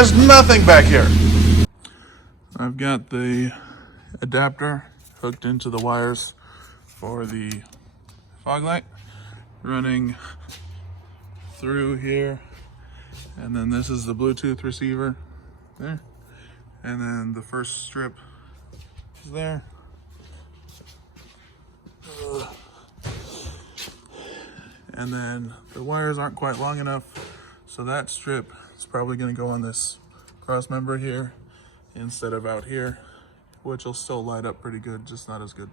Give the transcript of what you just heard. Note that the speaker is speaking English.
There's nothing back here. I've got the adapter hooked into the wires for the fog light, running through here, and then this is the Bluetooth receiver there, and then the first strip is there. And then the wires aren't quite long enough, so that strip is probably going to go on this cross member here instead of out here, which will still light up pretty good, just not as good.